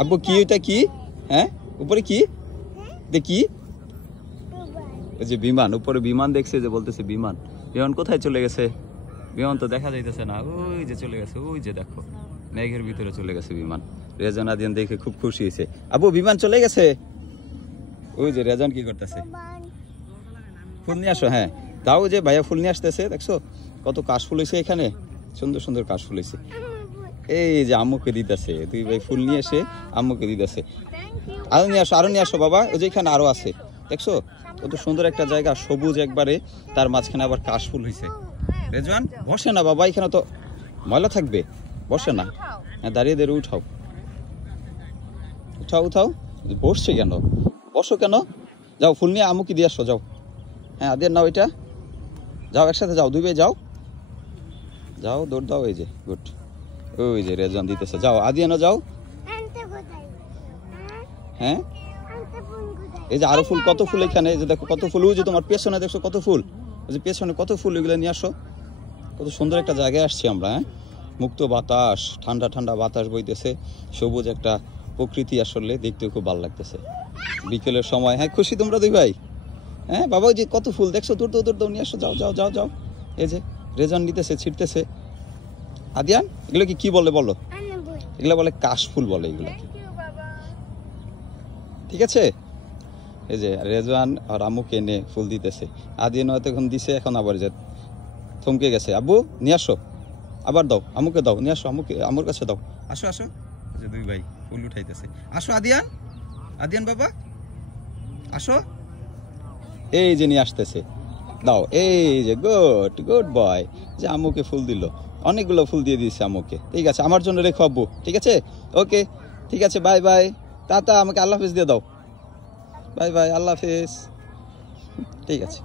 আব্বু কি ওইটা কি? হ্যাঁ উপরে কি দেখি? ওই যে বিমান, উপরে বিমান দেখছে, যে বলতেছে বিমান। বিমান কোথায় চলে গেছে? বিমান তো দেখা যাইতেছে না। ওই যে চলে গেছে, ওই যে দেখো মেঘের ভিতরে চলে গেছে বিমান। রেজান আদিয়ান দেখে খুব খুশি হয়েছে। আব্বু বিমান চলে গেছে। ওই যে রেজান কি করতেছে? ফুল নিয়ে আসো। হ্যাঁ তাও যে ভাইয়া ফুল নিয়ে আসতেছে, দেখছো কত কাশফুল হয়েছে এখানে, সুন্দর সুন্দর কাশফুল হয়েছে। এই যে আম্মুকে দিতেছে, দুই ভাই ফুল নিয়ে এসে আম্মুকে দিতেছে। আরো নিয়ে আসো, আরো নিয়ে আসো বাবা। ওই যে এখানে আরো আছে, দেখছো কত সুন্দর একটা জায়গা, সবুজ একবারে, তার মাঝখানে আবার কাশফুল হয়েছে। রেজওয়ান বসে না বাবা, এখানে তো ময়লা থাকবে, বসে না। হ্যাঁ দাঁড়িয়ে দাঁড়িয়ে উঠাও, উঠাও উঠাও। বসছে কেন? বসো কেন? যাও ফুল নিয়ে আম্মুকে দিয়ে আসো, যাও। হ্যাঁ আদিয়ান নাও এটা, যাও একসাথে যাও, দুই ভাই যাও, যাও দৌড় দাও। এই যে গুড, ওই যে রেজওয়ান দিতেছে, যাও আদিয়ানও যাও। হ্যাঁ এই যে আরো ফুল, কত ফুল এখানে, এই যে দেখো কত ফুল। ওই যে তোমার পেছনে দেখছো কত ফুল, ওই যে পেছনে কত ফুল, এগুলো নিয়ে আসো। কত সুন্দর একটা জায়গায় আসছি আমরা। হ্যাঁ মুক্ত বাতাস, ঠান্ডা ঠান্ডা বাতাস বইতেছে, সবুজ একটা প্রকৃতি, আসলে দেখতেও খুব ভালো লাগতেছে বিকেলের সময়। হ্যাঁ খুশি তোমরা দুই ভাই? হ্যাঁ বাবা ওই যে কত ফুল দেখছো, দূর দূর দূর নিয়ে আসো, যাও যাও যাও যাও। এই যে রেজান নিতেছে, ছিটতেছে। আদিয়ান এগুলো কি বলে বলো? এগুলো বলে কাশফুল বলে এগুলো। ঠিক আছে, এই যে রেজওয়ান আর আম্মুকে এনে ফুল দিতেছে। আদিয়ান হয়তো এখন দিছে, এখন আবার যে থমকে গেছে। আব্বু নিয়ে আসো, আবার দাও আম্মুকে, দাও নিয়ে আসো আম্মুকে, আম্মুর কাছে দাও। আসো আসো, যে দুই ভাই ফুল উঠাইতেছে। আসো আদিয়ান, আদিয়ান বাবা আসো। এই যে নিয়ে আসতেছে, দাও। এই যে গুড গুড বয়, যে আম্মুকে ফুল দিল, অনেকগুলো ফুল দিয়ে দিয়েছে আম্মুকে। ঠিক আছে আমার জন্য রেখো আব্বু, ঠিক আছে? ওকে ঠিক আছে, বাই বাই, টাটা। আমাকে আল্লাহ হাফেজ দিয়ে দাও। বাই বাই, আল্লাহ হাফেজ। ঠিক আছে।